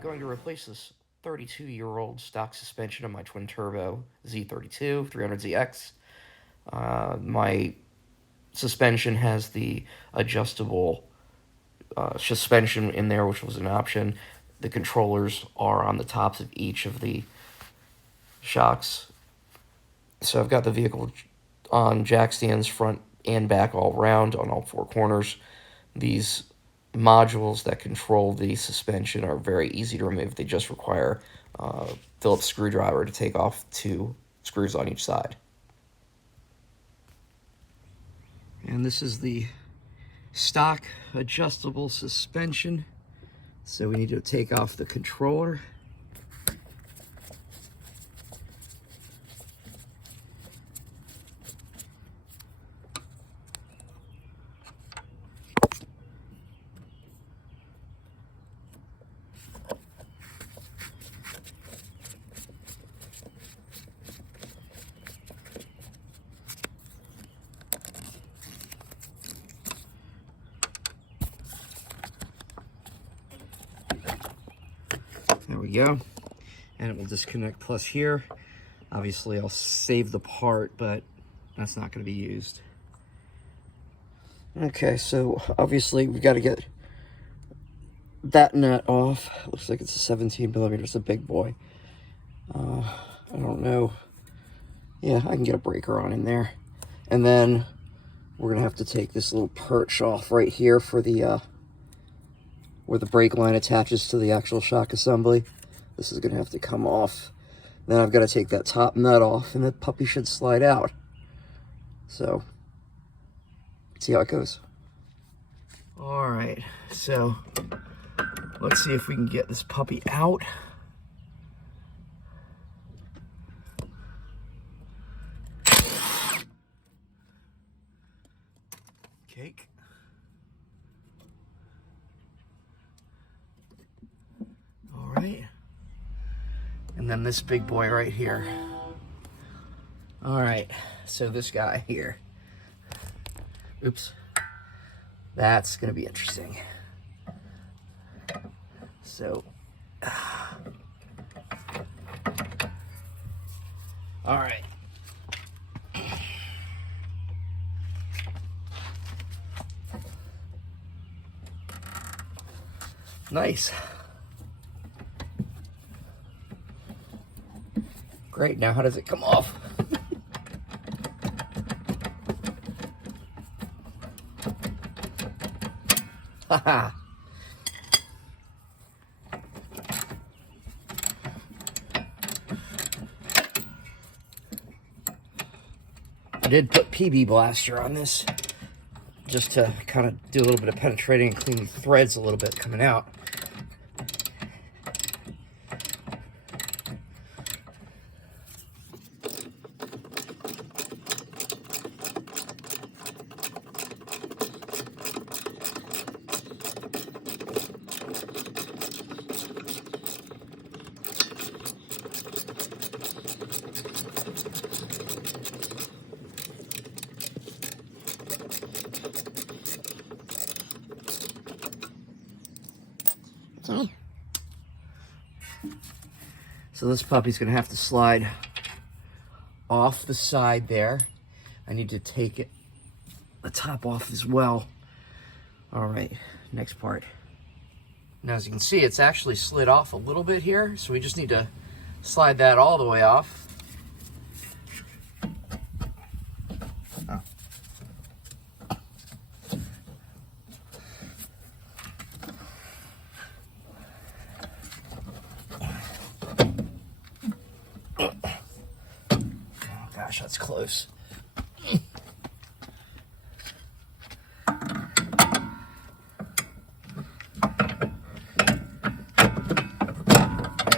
going to replace this 32-year-old stock suspension on my twin turbo Z32 300ZX. My suspension has the adjustable suspension in there, which was an option. The controllers are on the tops of each of the shocks. So I've got the vehicle on jack stands front and back all around on all four corners. These modules that control the suspension are very easy to remove. They just require a Phillips screwdriver to take off 2 screws on each side. And this is the stock adjustable suspension. So we need to take off the controller. There we go. And it will disconnect plus here. Obviously I'll save the part, but that's not going to be used. Okay, so obviously we got to get that nut off. Looks like it's a 17 millimeter. It's a big boy. I don't know. Yeah, I can get a breaker on in there. And then we're going to have to take this little perch off right here for the where the brake line attaches to the actual shock assembly. This is going to have to come off. Then I've got to take that top nut off, and the puppy should slide out. So, let's see how it goes. All right, so let's see if we can get this puppy out. Cake. All right. And then this big boy right here. All right, so this guy here. Oops. That's gonna be interesting. So, all right. Nice. Great, now how does it come off? Haha. I did put PB Blaster on this just to kind of do a little bit of penetrating and clean the threads a little bit coming out. So this puppy's gonna have to slide off the side there. I need to take it, the top off as well. All right, next part. Now as you can see, it's actually slid off a little bit here, so we just need to slide that all the way off. Oh. Gosh, that's close. There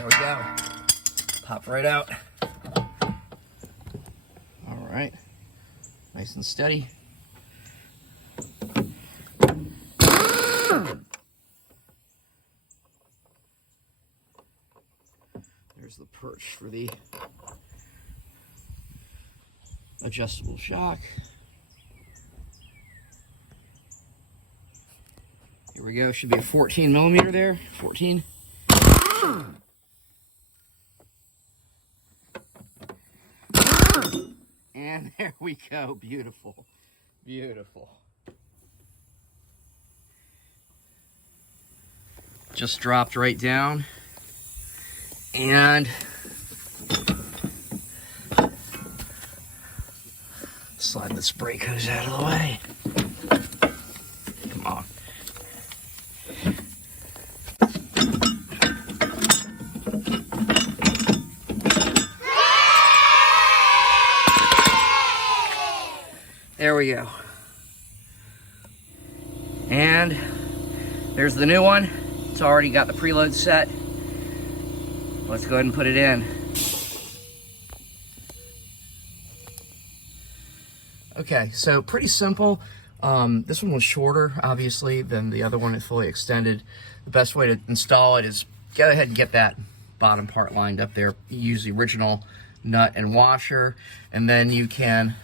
we go. Pop right out. All right. Nice and steady. There's the perch for the adjustable shock. Here we go. Should be a 14 millimeter there. 14. And there we go. Beautiful. Beautiful. Just dropped right down. And slide this brake hose out of the way. Come on. There we go. And there's the new one. It's already got the preload set. Let's go ahead and put it in. Okay, so pretty simple. This one was shorter, obviously, than the other one is fully extended. The best way to install it is go ahead and get that bottom part lined up there. Use the original nut and washer, and then you can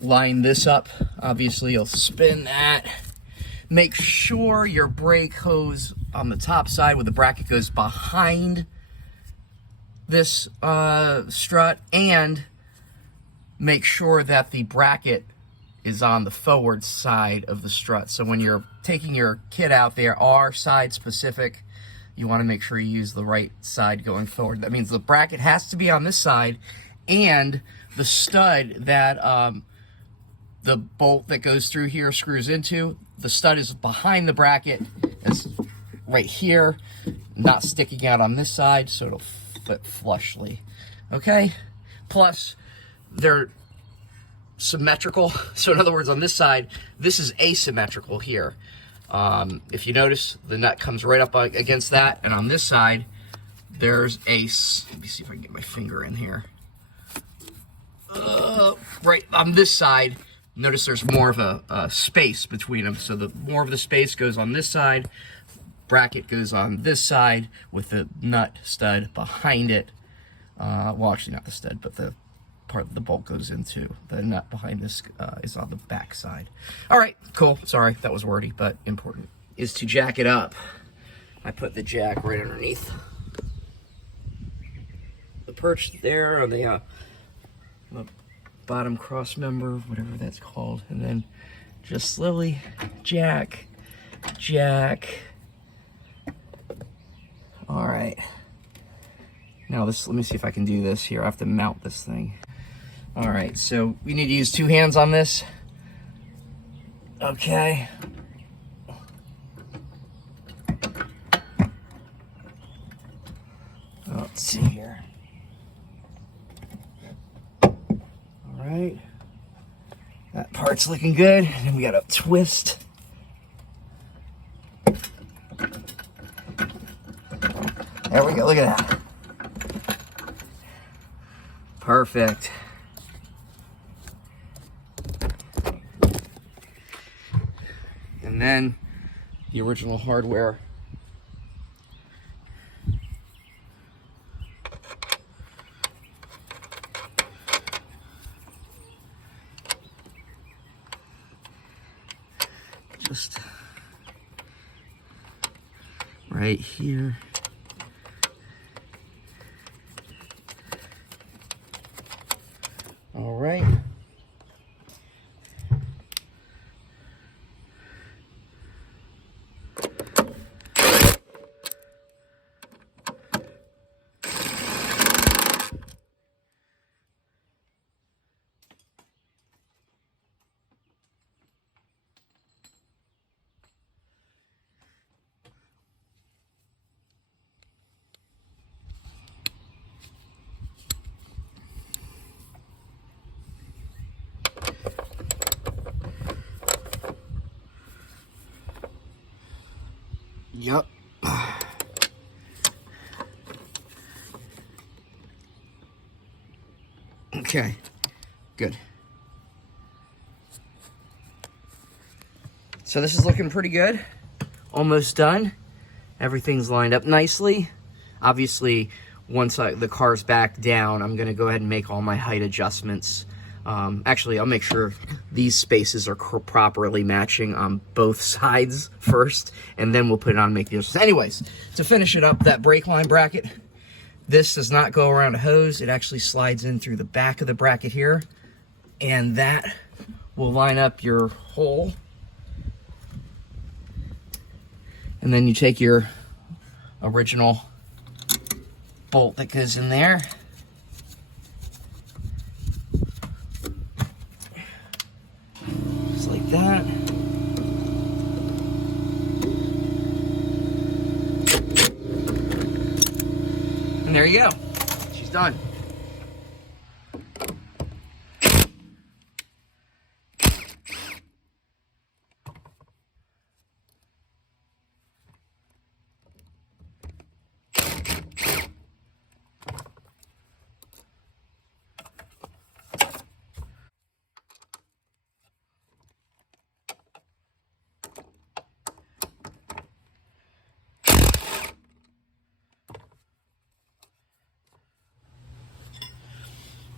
line this up. Obviously, you'll spin that. Make sure your brake hose on the top side where the bracket goes behind this strut, and make sure that the bracket is on the forward side of the strut. So when you're taking your kit out, there are side specific. You want to make sure you use the right side going forward. That means the bracket has to be on this side, and the stud that the bolt that goes through here screws into, the stud is behind the bracket. It's right here, not sticking out on this side, so it'll fit flushly. Okay? Plus, they're symmetrical. So in other words, on this side, this is asymmetrical here. If you notice, the nut comes right up against that, and on this side, there's a, let me see if I can get my finger in here. Right on this side, notice there's more of a space between them. So the more of the space goes on this side, bracket goes on this side with the nut stud behind it. Well, actually not the stud, but the part that the bolt goes into. The nut behind this is on the back side. All right, cool. Sorry, that was wordy, but important. Is to jack it up. I put the jack right underneath the perch there on the bottom cross member, whatever that's called, and then just slowly jack. All right. Now this, let me see if I can do this here. I have to mount this thing. All right, so we need to use 2 hands on this. Okay. Let's see here. All right. That part's looking good. And then we got a twist. There we go, look at that. Perfect. And then the original hardware. Just right here. All right. Yep. Okay, good. So this is looking pretty good. Almost done. Everything's lined up nicely. Obviously, once the car's back down, I'm gonna go ahead and make all my height adjustments Actually, I'll make sure these spaces are properly matching on both sides first, and then we'll put it on and make the other. Anyways, to finish it up, that brake line bracket, this does not go around a hose. It actually slides in through the back of the bracket here, and that will line up your hole. And then you take your original bolt that goes in there. Just like that. And there you go. She's done.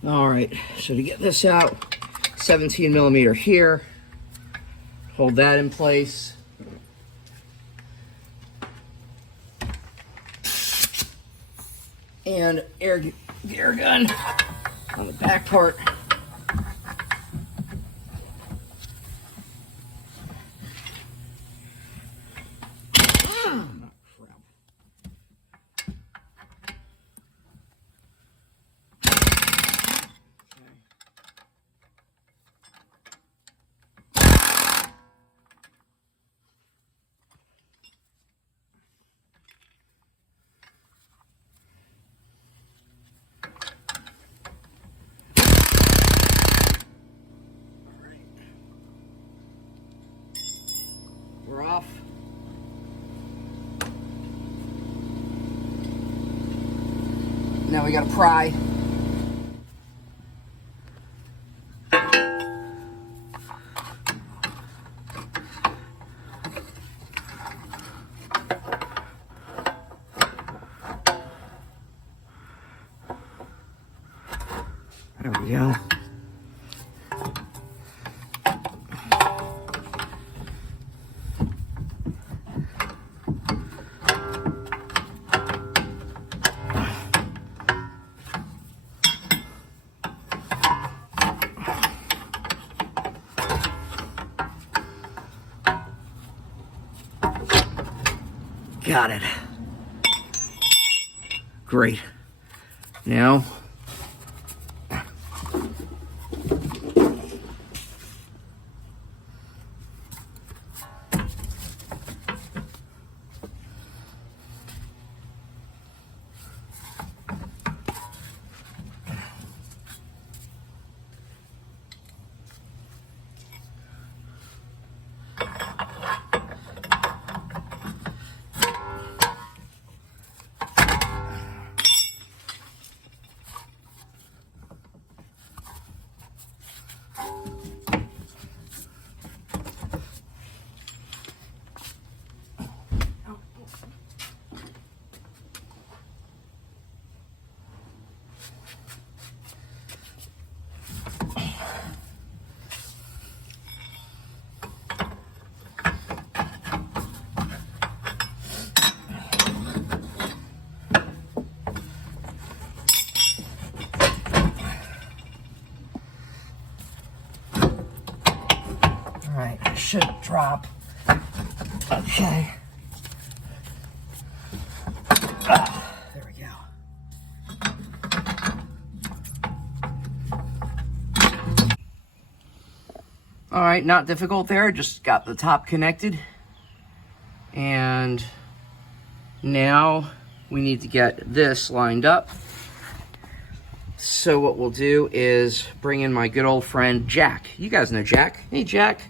All right, so to get this out, 17 millimeter here, hold that in place. And air gun on the back part. We're off. Now we gotta pry. There we go. Got it. Great. Now, all right, it should drop. Okay. There we go. All right, not difficult there. Just got the top connected. And now we need to get this lined up. So what we'll do is bring in my good old friend, Jack. You guys know Jack. Hey, Jack.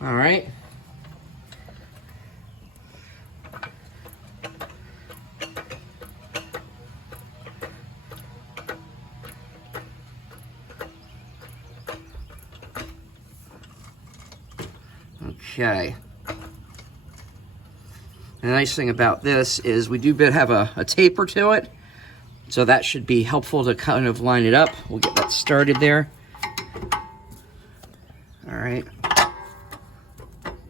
All right. Okay. The nice thing about this is we do have a taper to it. So that should be helpful to kind of line it up. We'll get that started there. All right.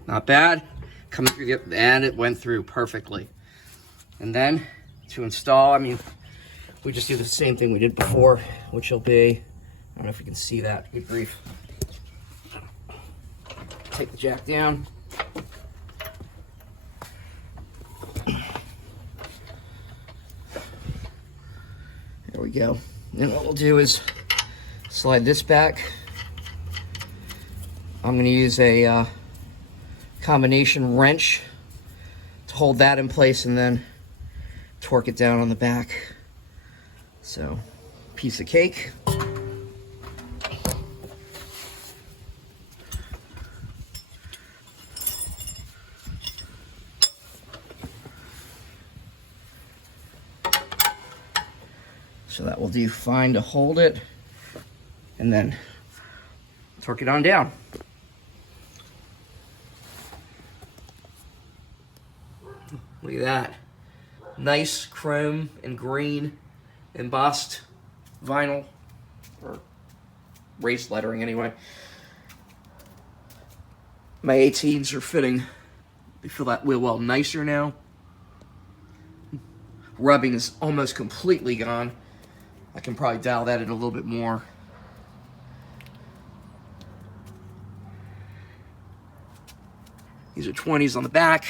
Not bad. Coming through the, and it went through perfectly. And then to install, I mean, we just do the same thing we did before, which will be, I don't know if you can see that, good grief. Take the jack down. There we go. And what we'll do is slide this back. I'm going to use a combination wrench to hold that in place and then torque it down on the back. So, piece of cake. So that will do fine to hold it, and then torque it on down. Look at that. Nice chrome and green embossed vinyl, or raised lettering anyway. My 18s are fitting. They feel that wheel well nicer now. Rubbing is almost completely gone. I can probably dial that in a little bit more. These are 20s on the back.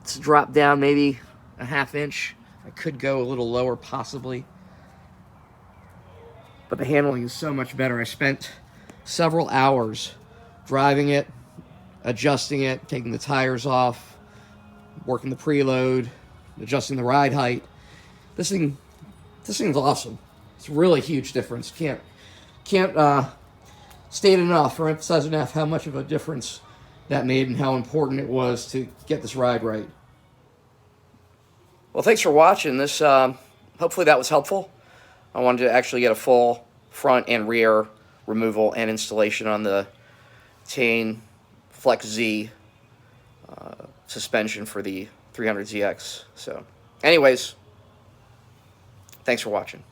Let's drop down maybe a ½ inch. I could go a little lower possibly. But the handling is so much better. I spent several hours driving it, adjusting it, taking the tires off, working the preload, adjusting the ride height. This thing's awesome. It's a really huge difference. Can't state enough or emphasize enough how much of a difference that made and how important it was to get this ride right. Well, thanks for watching this. Hopefully that was helpful. I wanted to actually get a full front and rear removal and installation on the Tein Flex Z suspension for the 300ZX. So, anyways, thanks for watching.